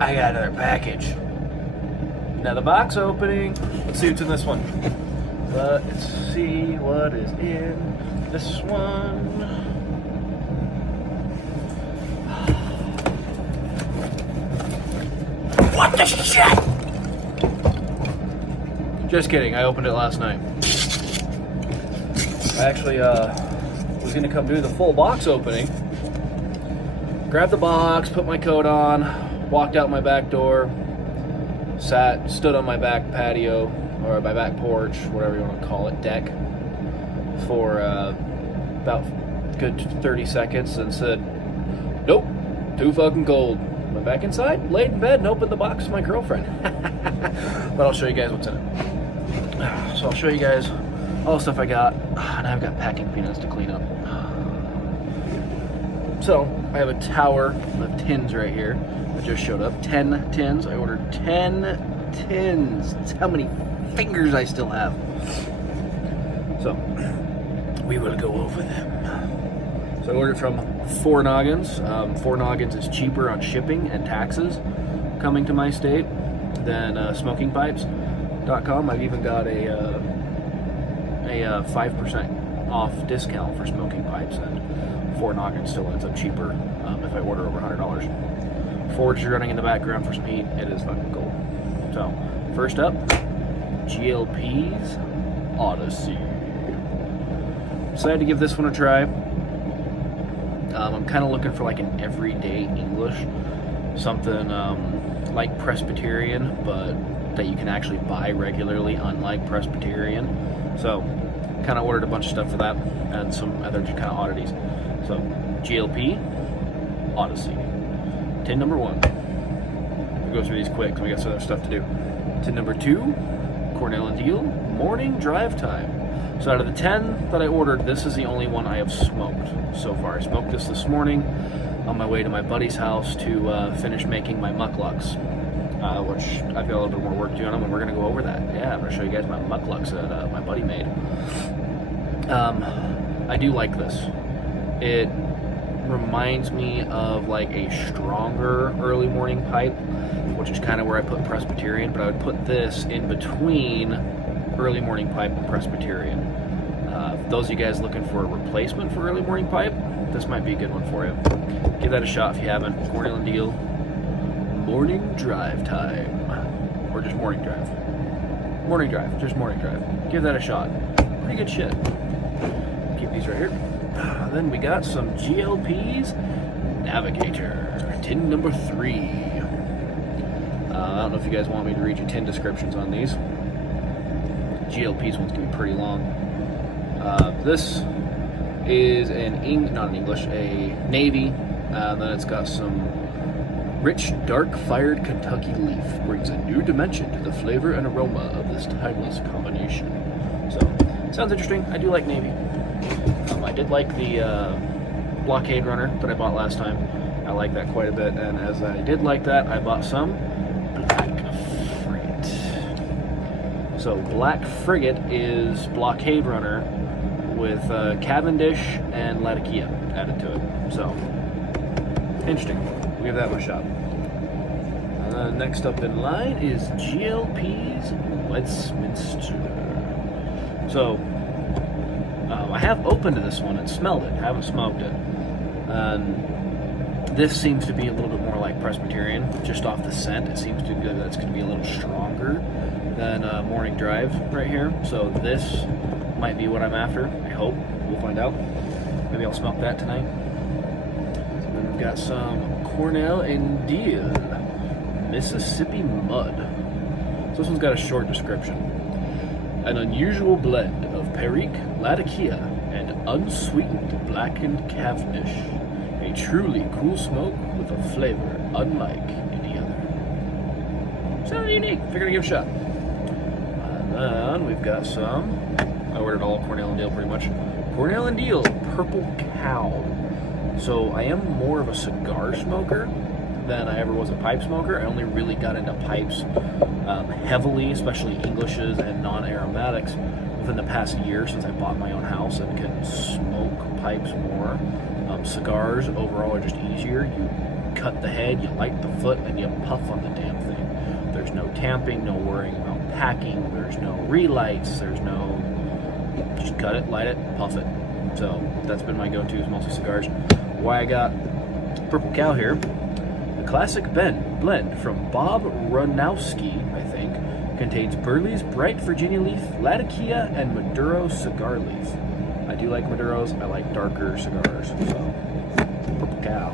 I got another package. Another box opening. Let's see what's in this one. Let's see what is in this one. What the shit? Just kidding, I opened it last night. I actually was gonna come do the full box opening. Grabbed the box, put my coat on, walked out my back door, stood on my back patio, or my back porch, whatever you want to call it, deck, for about a good 30 seconds and said, nope, too fucking cold. Went back inside, laid in bed, and opened the box with my girlfriend. But I'll show you guys what's in it. So I'll show you guys all the stuff I got. And I've got packing peanuts to clean up. So I have a tower of tins right here that just showed up. 10 tins. I ordered 10 tins. That's how many fingers I still have. So we will go over them. So I ordered from 4 Noggins. 4 Noggins is cheaper on shipping and taxes coming to my state than smokingpipes.com. I've even got a 5% off discount for smoking pipes, and 4 Noggins still ends up cheaper if I order over $100. Forge is running in the background for some heat. It is fucking cool. So first up, GLP's Odyssey. Decided to give this one a try. I'm kind of looking for like an everyday English, something like Presbyterian, but that you can actually buy regularly, unlike Presbyterian. So, kind of ordered a bunch of stuff for that, and some other kind of oddities. So, GLP Odyssey. Tin number 1. We'll go through these quick because we got some other stuff to do. Tin number 2, Cornell and Deal Morning Drive Time. So out of the 10 that I ordered, this is the only one I have smoked so far. I smoked this morning on my way to my buddy's house to finish making my mucklucks, which I've got a little bit more work to do on them, and we're going to go over that. Yeah, I'm going to show you guys my mucklucks that my buddy made. I do like this. It reminds me of like a stronger early morning pipe, which is kind of where I put Presbyterian, but I would put this in between early morning pipe and Presbyterian. Those of you guys looking for a replacement for early morning pipe, this might be a good one for you. Give that a shot if you haven't. Cornell and Deal Morning Drive Time, or just morning drive. Morning drive, just morning drive. Give that a shot. Pretty good shit. Keep these right here. Then we got some GLP's Navigator, tin number 3. I don't know if you guys want me to read you tin descriptions on these. GLP's one's gonna be pretty long. This is a Navy. Then it's got some rich, dark-fired Kentucky leaf. Brings a new dimension to the flavor and aroma of this timeless combination. So, sounds interesting. I do like Navy. I did like the Blockade Runner that I bought last time. I like that quite a bit. And as I did like that, I bought some Black Frigate. So Black Frigate is Blockade Runner with Cavendish and Latakia added to it. So, interesting. We'll give that one a shot. Next up in line is GLP's Westminster. So, I have opened this one and smelled it. I haven't smoked it. This seems to be a little bit more like Presbyterian, just off the scent. It seems to be that it's going to be a little stronger than Morning Drive right here. So this might be what I'm after. I hope. We'll find out. Maybe I'll smoke that tonight. So then we've got some Cornell and Deal Mississippi Mud. So this one's got a short description. An unusual blend of Perique, Latakia, and unsweetened blackened Cavendish. A truly cool smoke with a flavor unlike any other. Sounds unique. Figured I'd give it a shot. And then we've got some. I ordered all Cornell and Deal pretty much. Cornell and Deal Purple Cow. So I am more of a cigar smoker than I ever was a pipe smoker. I only really got into pipes heavily, especially Englishes and non-aromatics, within the past year since I bought my own house and can smoke pipes more. Cigars overall are just easier. You cut the head, you light the foot, and you puff on the damn thing. There's no tamping, no worrying about packing, there's no relights, there's no... Just cut it, light it, puff it. So that's been my go-to, is mostly cigars. Why I got Purple Cow here. The classic blend from Bob Ronowski, I think, contains Burley's Bright Virginia Leaf, Latakia, and Maduro cigar leaf. I do like Maduros. I like darker cigars. So Purple Cow.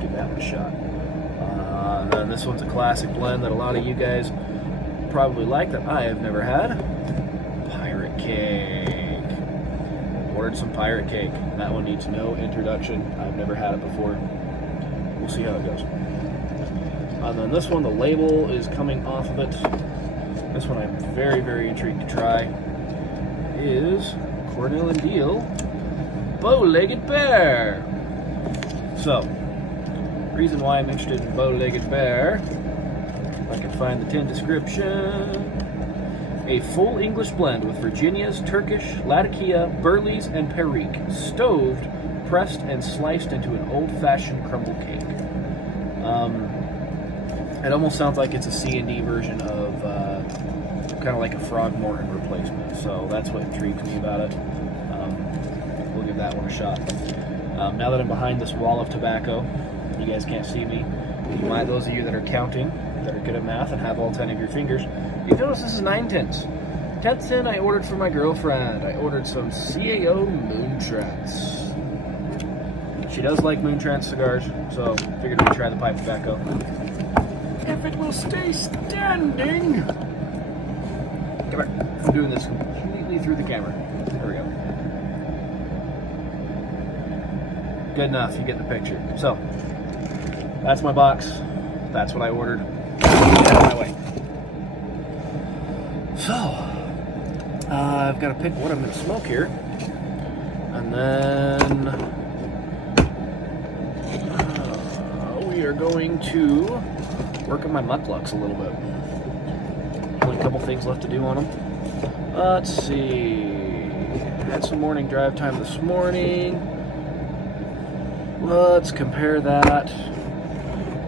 Give that one a shot. And then this one's a classic blend that a lot of you guys probably like that I have never had. Pirate Cake. Ordered some Pirate Cake. That one needs no introduction. I've never had it before. We'll see how it goes. And then this one, the label is coming off of it. This one I'm very, very intrigued to try. Is Cornell and Deal Bow-Legged Bear. So, reason why I'm interested in Bow-Legged Bear, if I can find the tin description. A full English blend with Virginia's, Turkish, Latakia, Burley's, and Perique, stoved, pressed, and sliced into an old-fashioned crumble cake. It almost sounds like it's a C&D version of kind of like a Frogmorton replacement, so that's what intrigues me about it. We'll give that one a shot. Now that I'm behind this wall of tobacco, you guys can't see me. Those of you that are counting, that are good at math and have all 10 of your fingers, you notice this is 9 tins. 10th tin I ordered for my girlfriend. I ordered some CAO Moontrance. She does like Moontrance cigars, so figured we'd try the pipe tobacco. If it will stay standing. Come here. I'm doing this completely through the camera. There we go. Good enough, you get the picture. So, that's my box. That's what I ordered. Get out of my way. So, I've got to pick what I'm going to smoke here. And then we are going to work on my mucklucks a little bit. Only a couple things left to do on them. Let's see. Had some morning drive time this morning. Let's compare that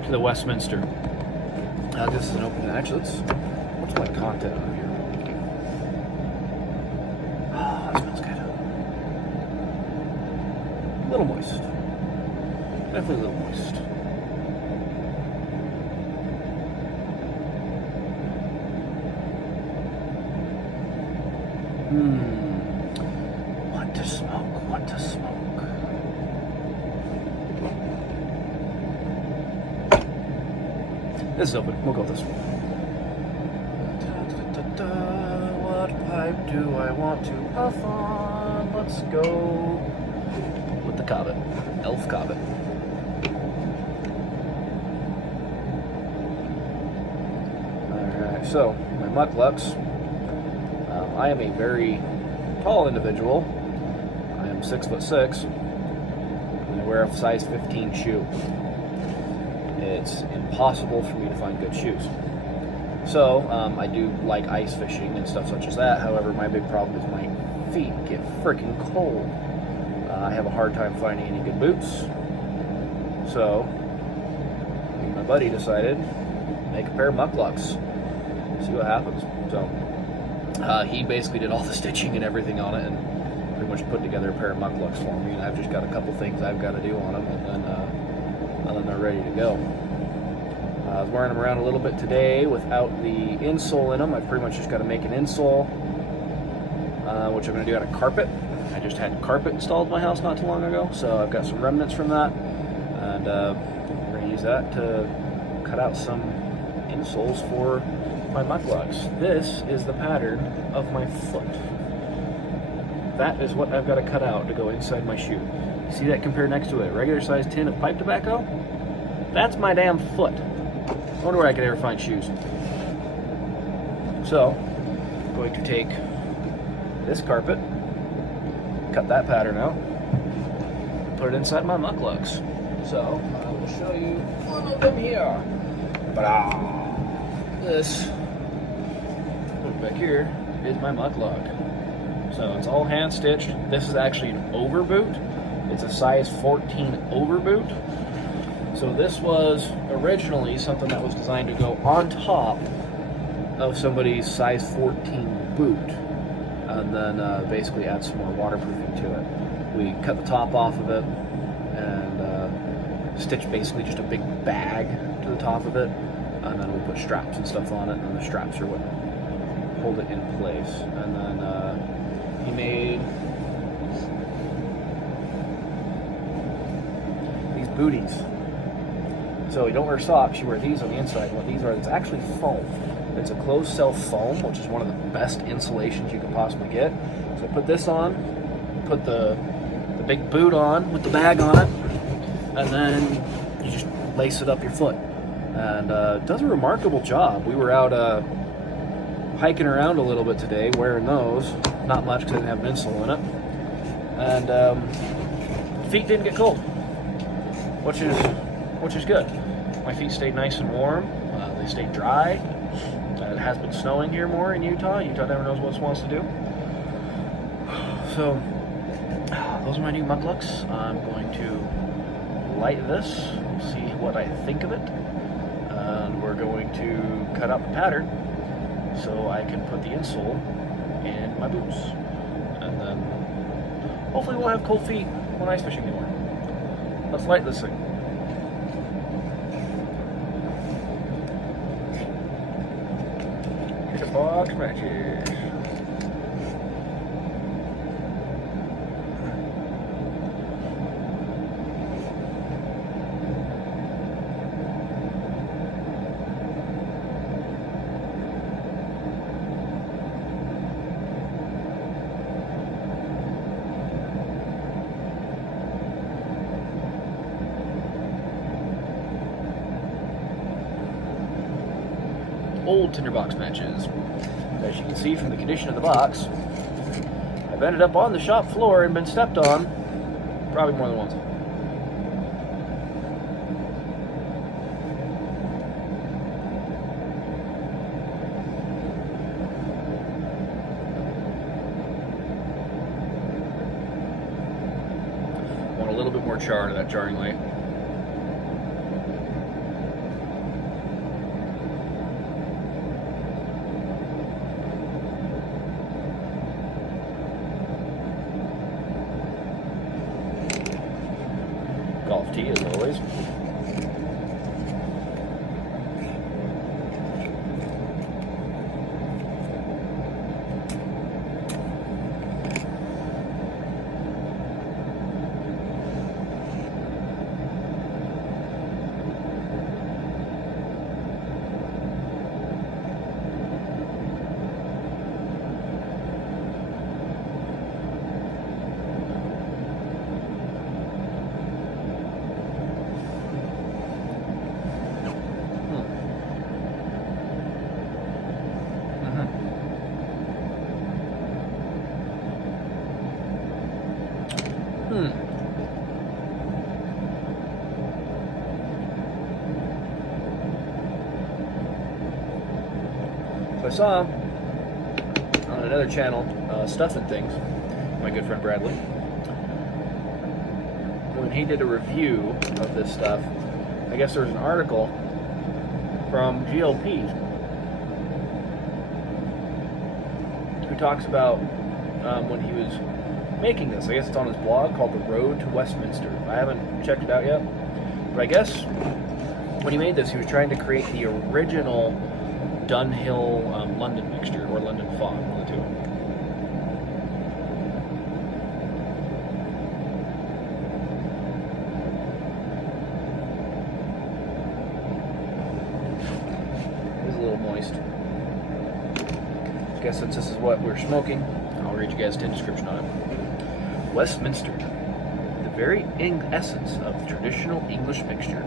to the Westminster. This is an open. Actually, what's my content on here? Oh, that smells good. A little moist. Definitely a little moist. What to smoke? What to smoke? This is open. We'll go with this one. What pipe do I want to puff on? Let's go with the Cobbett. Elf Cobbett. Alright, so my mucklucks. I am a very tall individual. I am 6'6", and I wear a size 15 shoe. It's impossible for me to find good shoes. So, I do like ice fishing and stuff such as that. However, my big problem is my feet get freaking cold. I have a hard time finding any good boots. So, me and my buddy decided to make a pair of mucklucks. See what happens. So, he basically did all the stitching and everything on it and pretty much put together a pair of mucklucks for me. And I've just got a couple things I've got to do on them, and then they're ready to go. I was wearing them around a little bit today without the insole in them. I've pretty much just got to make an insole, which I'm going to do out of carpet. I just had carpet installed in my house not too long ago, so I've got some remnants from that, and we're going to use that to cut out some insoles for my mucklucks. This is the pattern of my foot. That is what I've got to cut out to go inside my shoe. See that compared next to a regular sized tin of pipe tobacco? That's my damn foot. I wonder where I could ever find shoes. So, I'm going to take this carpet, cut that pattern out, put it inside my mucklucks. So, I will show you one of them here. This, put it back here, is my muckluck. So, it's all hand stitched. This is actually an overboot. It's a size 14 overboot. So this was originally something that was designed to go on top of somebody's size 14 boot, and then basically add some more waterproofing to it. We cut the top off of it and stitched basically just a big bag to the top of it, and then we put straps and stuff on it, and the straps are what hold it in place. And then he made these booties. So you don't wear socks, you wear these on the inside. What these are, it's actually foam. It's a closed cell foam, which is one of the best insulations you can possibly get. So I put this on, put the big boot on with the bag on it, and then you just lace it up your foot. And it does a remarkable job. We were out hiking around a little bit today wearing those. Not much because I didn't have an insole in it. And feet didn't get cold, which is good. My feet stayed nice and warm. They stayed dry. It has been snowing here more in Utah. Utah never knows what it wants to do. So those are my new muck looks. I'm going to light this, see what I think of it, and we're going to cut out the pattern so I can put the insole in my boots, and then hopefully we'll have cold feet when ice fishing anymore. Let's light this thing. Box matches. Old tinderbox matches. As you can see from the condition of the box, I've ended up on the shop floor and been stepped on probably more than once. Want a little bit more char to that jarring light. Golf tee as always. So I saw on another channel, Stuffing Things, my good friend Bradley, when he did a review of this stuff, I guess there was an article from GLP who talks about when he was making this. I guess it's on his blog called The Road to Westminster. I haven't checked it out yet, but I guess when he made this, he was trying to create the original Dunhill London mixture, or London fog, one of the two. It's a little moist. I guess since this is what we're smoking, I'll read you guys the description on it. Westminster, the very essence of the traditional English mixture.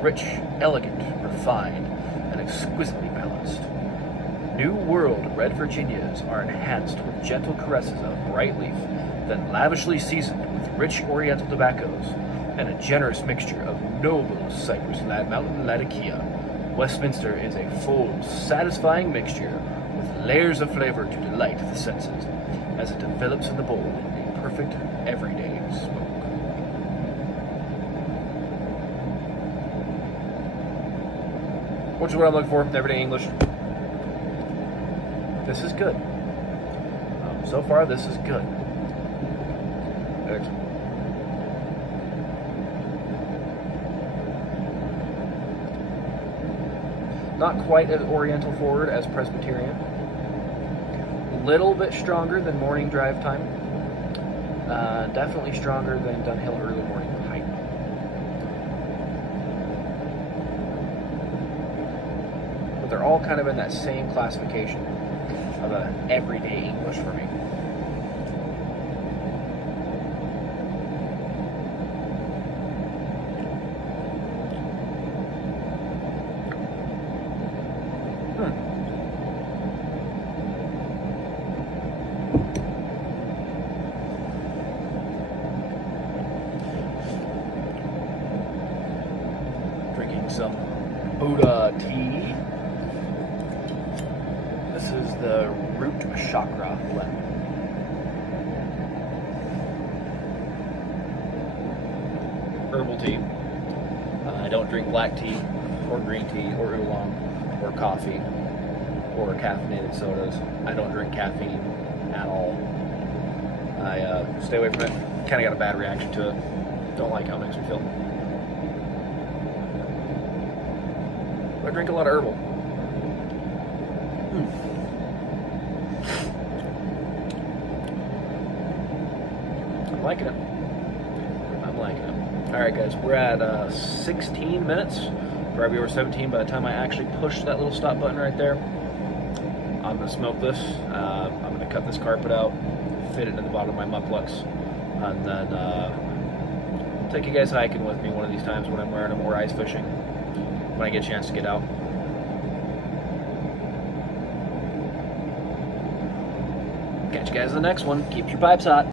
Rich, elegant, refined, and exquisitely balanced. New World red Virginias are enhanced with gentle caresses of bright leaf, then lavishly seasoned with rich oriental tobaccos and a generous mixture of noble Cypress mountain Latakia. Westminster is a full, satisfying mixture with layers of flavor to delight the senses as it develops in the bowl in a perfect everyday smoke. which is what I'm looking for, everyday English. This is good. So far, this is good. Excellent. Not quite as Oriental forward as Presbyterian. A little bit stronger than morning drive time. Definitely stronger than Dunhill early morning pipe. But they're all kind of in that same classification of a everyday English for me. Drinking some Buddha tea. This is the root chakra blend. Herbal tea. I don't drink black tea or green tea or oolong or coffee or caffeinated sodas. I don't drink caffeine at all. I stay away from it. Kind of got a bad reaction to it. Don't like how it makes me feel. I drink a lot of herbal. I'm liking it. I'm liking it. Alright guys, we're at 16 minutes. Probably over 17 by the time I actually push that little stop button right there. I'm going to smoke this. I'm going to cut this carpet out, fit it in the bottom of my mucklucks, and then take you guys hiking with me one of these times when I'm wearing them, or ice fishing when I get a chance to get out. Catch you guys in the next one. Keep your pipes hot.